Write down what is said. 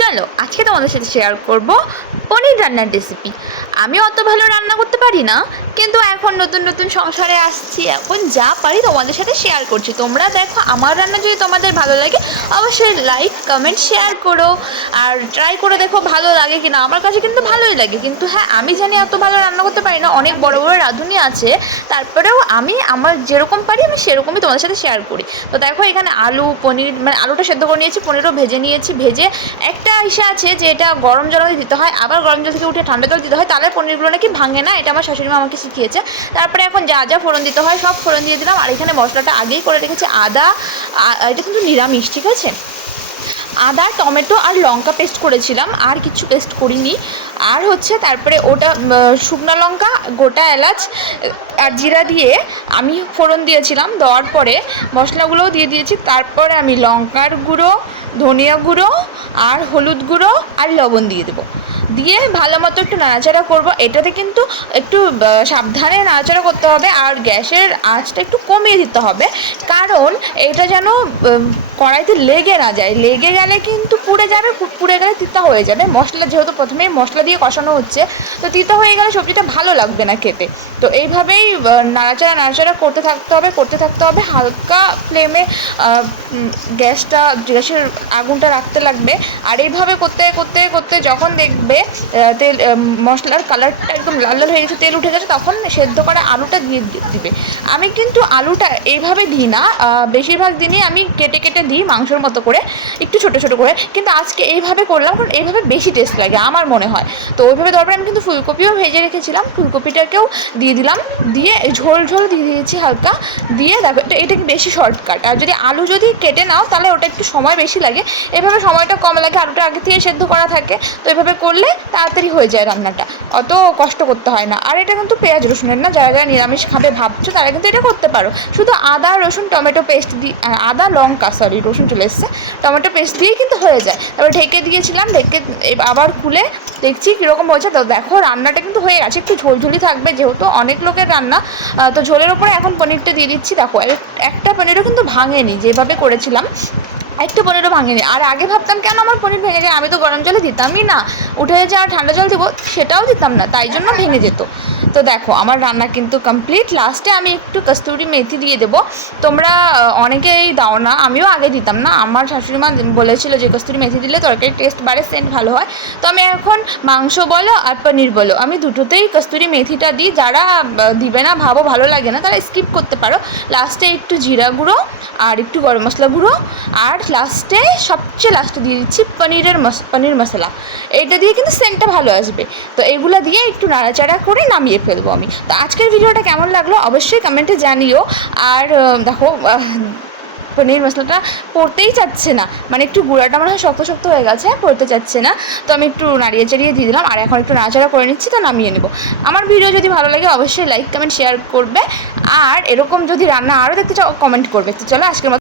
চলো আজকে তোমাদের সাথে শেয়ার করব পনির রান্নার রেসিপি। আমি অত ভালো রান্না করতে পারি না, কিন্তু এখন নতুন নতুন সংসারে আসছি, এখন যা পারি তোমাদের সাথে শেয়ার করছি। তোমরা দেখো আমার রান্না যদি তোমাদের ভালো লাগে অবশ্যই লাইক কমেন্ট শেয়ার করো, আর ট্রাই করে দেখো ভালো লাগে কিনা। আমার কাছে কিন্তু ভালোই লাগে, কিন্তু হ্যাঁ আমি জানি এত ভালো রান্না করতে পারি না, অনেক বড় বড় রাঁধুনি আছে, তারপরেও আমি আমার যেরকম পারি আমি সেরকমই তোমাদের সাথে শেয়ার করি। তো দেখো এখানে আলু পনির মানে আলুটা সেদ্ধ করে নিয়েছি, পনিরও ভেজে নিয়েছি। ভেজে একটা ইসে আছে যে এটা গরম জলে দিতে হয়, আবার গরম জল থেকে উঠে ঠান্ডা জল দিতে হয়, তাহলে পনিরগুলো নাকি ভাঙে না। এটা আমার শাশুড়ি মা আমাকে শিখিয়েছে। তারপরে এখন যা যা ফোড়ন দিতে হয় সব ফোড়ন দিয়ে দিলাম। আর এখানে মশলাটা আগেই করে রেখেছি, আদা, এটা কিন্তু নিরামিষ, ঠিক আছে। আদা টমেটো আর লঙ্কা পেস্ট করেছিলাম, আর কিছু পেস্ট করিনি। আর হচ্ছে তারপরে ওটা শুকনো লঙ্কা, গোটা এলাচ আর জিরা দিয়ে আমি ফোড়ন দিয়েছিলাম। দেওয়ার পরে মশলাগুলোও দিয়ে দিয়েছি। তারপরে আমি লঙ্কার গুঁড়ো, ধনিয়া গুঁড়ো আর হলুদ গুঁড়ো আর লবণ দিয়ে দেবো। দিয়ে ভালো মতো একটু নাড়াচাড়া করব। এটাতে কিন্তু একটু সাবধানে নাড়াচাড়া করতে হবে, আর গ্যাসের আঁচটা একটু কমিয়ে দিতে হবে, কারণ এটা যেন কড়াইতে লেগে না যায়। লেগে গেলে কিন্তু পুড়ে যাবে, পুড়ে গেলে তিতা হয়ে যাবে। মশলা যেহেতু প্রথমেই মশলা দিয়ে কষানো হচ্ছে, তো তিতা হয়ে গেলে সবজিটা ভালো লাগবে না খেতে। তো এইভাবেই নাড়াচাড়া করতে থাকতে হবে হালকা ফ্লেমে। গ্যাসের আগুনটা রাখতে লাগবে। আর এইভাবে করতে করতে করতে যখন দেখবে তেল মশলার কালারটা একদম লাল লাল হয়ে গেছে, তেল উঠে গেছে, তখন সেদ্ধ করা আলুটা দিয়ে দিবে। আমি কিন্তু আলুটা এইভাবে দিই না, বেশিরভাগ দিনই আমি কেটে কেটে দিই মাংসর মতো করে, একটু ছোটো ছোটো করে। কিন্তু আজকে এইভাবে করলাম, কারণ এইভাবে বেশি টেস্ট লাগে আমার মনে হয়। তো ওইভাবে দরকার আমি কিন্তু ফুলকপিও ভেজে রেখেছিলাম, ফুলকপিটাকেও দিয়ে দিলাম। দিয়ে ঝোল ঝোল দিয়ে দিয়েছি হালকা। দিয়ে দেখো এটা বেশি শর্টকাট। আর যদি আলু যদি কেটে নাও তাহলে ওটা একটু সময় বেশি লাগে, এভাবে সময়টা কম লাগে, আলুটা আগে থেকে সেদ্ধ করা থাকে। তো এভাবে করলে তাড়াতাড়ি হয়ে যায় রান্নাটা, অত কষ্ট করতে হয় না। আর এটা কিন্তু পেঁয়াজ রসুনের না, যারা যারা নিরামিষ খাবে ভাবছো তারা কিন্তু এটা করতে পারো। শুধু আদা রসুন টমেটো পেস্ট দিয়ে, আদা লঙ্কা সরি রসুন চলে এসছে, টমেটো পেস্ট দিয়েই কিন্তু হয়ে যায়। তারপরে ঢেকে দিয়েছিলাম, ঢেকে আবার খুলে দেখছি কীরকম হয়েছে। তো দেখো রান্নাটা কিন্তু হয়ে গেছে, একটু ঝোলঝুলি থাকবে যেহেতু অনেক লোকের রান্না। তো ঝোলের ওপরে এখন পনিরটা দিয়ে দিচ্ছি। দেখো একটা পনিরও কিন্তু ভাঙেনি, যেভাবে করেছিলাম একটু পনিরও ভাঙেনি। আর আগে ভাবতাম কেন আমার পনির ভেঙে যায়, আমি তো গরম জলে দিতামই না, উঠে যে আর ঠান্ডা জল দেবো সেটাও দিতাম না, তাই জন্য ভেঙে যেত। তো দেখো আমার রান্না কিন্তু কমপ্লিট। লাস্টে আমি একটু কস্তুরি মেথি দিয়ে দেবো। তোমরা অনেকেই দাও না, আমিও আগে দিতাম না। আমার শাশুড়ি মা বলেছিল যে কস্তুরি মেথি দিলে তরকারির টেস্ট বাড়ে, সেন্ট ভালো হয়। তো আমি এখন মাংস বলো আর পনির বলো আমি দুটোতেই কস্তুরি মেথিটা দিই। যারা দিবে না ভাবো ভালো লাগে না, তারা স্কিপ করতে পারো। লাস্টে একটু জিরা গুঁড়ো আর একটু গরম মশলা গুঁড়ো, আর সবচেয়ে লাস্টে দিয়ে দিচ্ছি পনির মশলা। এইটা দিয়ে কিন্তু সেন্টটা ভালো আসবে। তো এইগুলো দিয়ে একটু নাড়াচাড়া করে নামিয়ে ফেলবো আমি। তো আজকের ভিডিওটা কেমন লাগলো অবশ্যই কমেন্টে জানিও। আর দেখো পনির মশলাটা পড়তেই চাচ্ছে না, মানে একটু গুঁড়াটা মনে হয় শক্ত শক্ত হয়ে গেছে, পড়তে চাচ্ছে না। তো আমি একটু নাড়িয়ে চাড়িয়ে দিয়ে দিলাম, আর এখন একটু নাড়াচাড়া করে নিচ্ছি, তো নামিয়ে নেব। আমার ভিডিও যদি ভালো লাগে অবশ্যই লাইক কমেন্ট শেয়ার করবে, আর এরকম যদি রান্না আরও দেখতে চাও কমেন্ট করবে। তো চলো আজকের মতো